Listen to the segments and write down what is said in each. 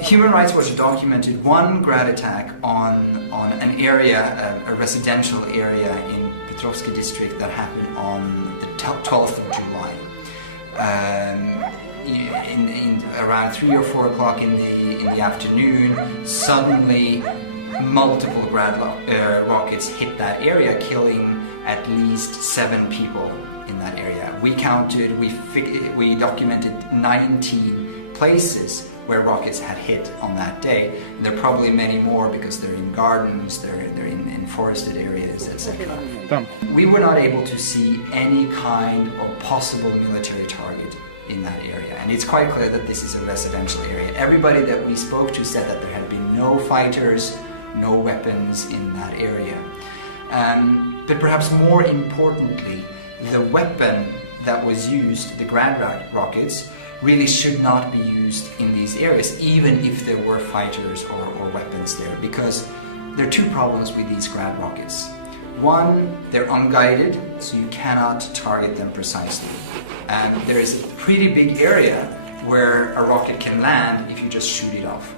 Human Rights Watch documented one GRAD attack on an area, a residential area in Petrovsky district that happened on the 12th of July. In around 3 or 4 o'clock in the afternoon, suddenly multiple GRAD rockets hit that area, killing at least 7 people in that area. We counted, we documented 19 places where rockets had hit on that day. And there are probably many more because they're in gardens, they're in forested areas, etc. We were not able to see any kind of possible military target in that area. And it's quite clear that this is a residential area. Everybody that we spoke to said that there had been no fighters, no weapons in that area. But perhaps more importantly, the weapon that was used, the GRAD rockets, really should not be used in these areas, even if there were fighters or weapons there, because there are 2 problems with these GRAD rockets. One, they're unguided, so you cannot target them precisely. There is a pretty big area where a rocket can land if you just shoot it off.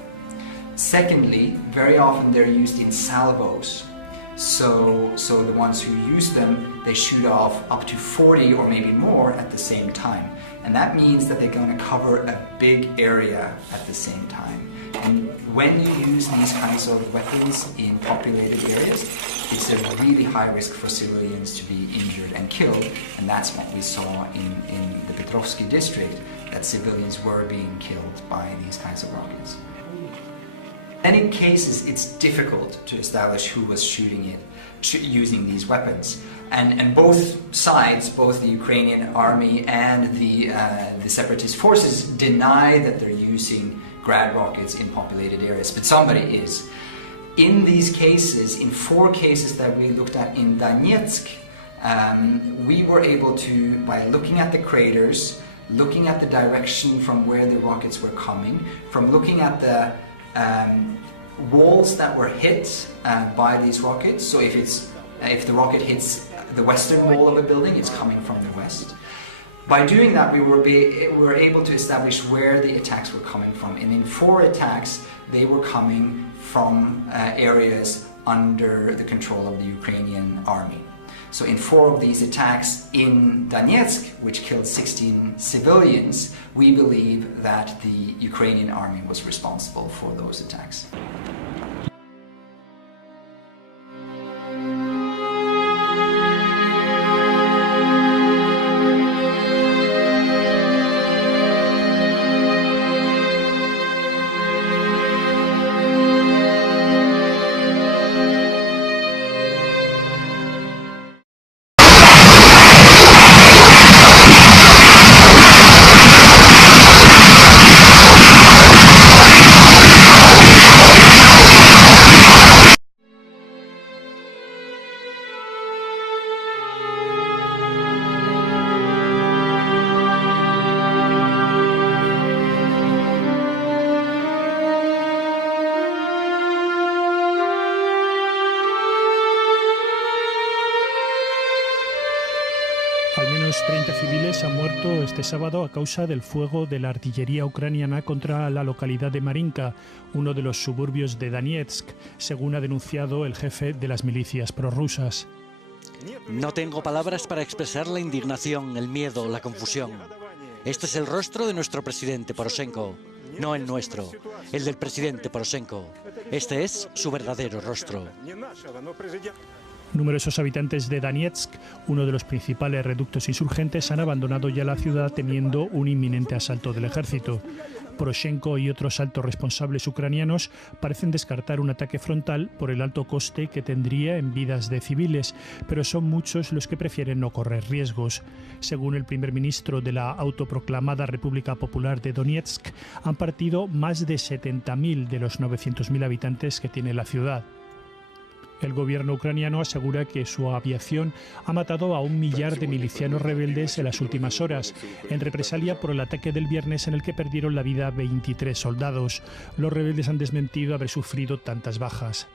Secondly, very often they're used in salvos. So the ones who use them, they shoot off up to 40 or maybe more at the same time. And that means that they're going to cover a big area at the same time. And when you use these kinds of weapons in populated areas, it's a really high risk for civilians to be injured and killed. And that's what we saw in the Petrovsky district, that civilians were being killed by these kinds of rockets. And in cases, it's difficult to establish who was shooting it, using these weapons. And both sides, both the Ukrainian army and the separatist forces, deny that they're using GRAD rockets in populated areas, but somebody is. In these cases, in 4 cases that we looked at in Donetsk, we were able to, by looking at the craters, looking at the direction from where the rockets were coming, from looking at the walls that were hit by these rockets. So if the rocket hits the western wall of a building, it's coming from the west. By doing that, we were able to establish where the attacks were coming from. And in 4 attacks, they were coming from areas under the control of the Ukrainian army. So in 4 of these attacks in Donetsk, which killed 16 civilians, we believe that the Ukrainian army was responsible for those attacks. Al menos 30 civiles han muerto este sábado a causa del fuego de la artillería ucraniana contra la localidad de Marinka, uno de los suburbios de Donetsk, según ha denunciado el jefe de las milicias prorrusas. No tengo palabras para expresar la indignación, el miedo, la confusión. Este es el rostro de nuestro presidente Poroshenko, no el nuestro, el del presidente Poroshenko. Este es su verdadero rostro. Numerosos habitantes de Donetsk, uno de los principales reductos insurgentes, han abandonado ya la ciudad temiendo un inminente asalto del ejército. Poroshenko y otros altos responsables ucranianos parecen descartar un ataque frontal por el alto coste que tendría en vidas de civiles, pero son muchos los que prefieren no correr riesgos. Según el primer ministro de la autoproclamada República Popular de Donetsk, han partido más de 70.000 de los 900.000 habitantes que tiene la ciudad. El gobierno ucraniano asegura que su aviación ha matado a 1 millar de milicianos rebeldes en las últimas horas, en represalia por el ataque del viernes en el que perdieron la vida 23 soldados. Los rebeldes han desmentido haber sufrido tantas bajas.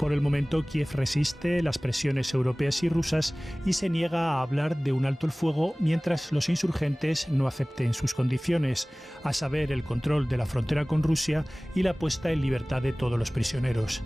Por el momento, Kiev resiste las presiones europeas y rusas y se niega a hablar de un alto el fuego mientras los insurgentes no acepten sus condiciones, a saber, el control de la frontera con Rusia y la puesta en libertad de todos los prisioneros.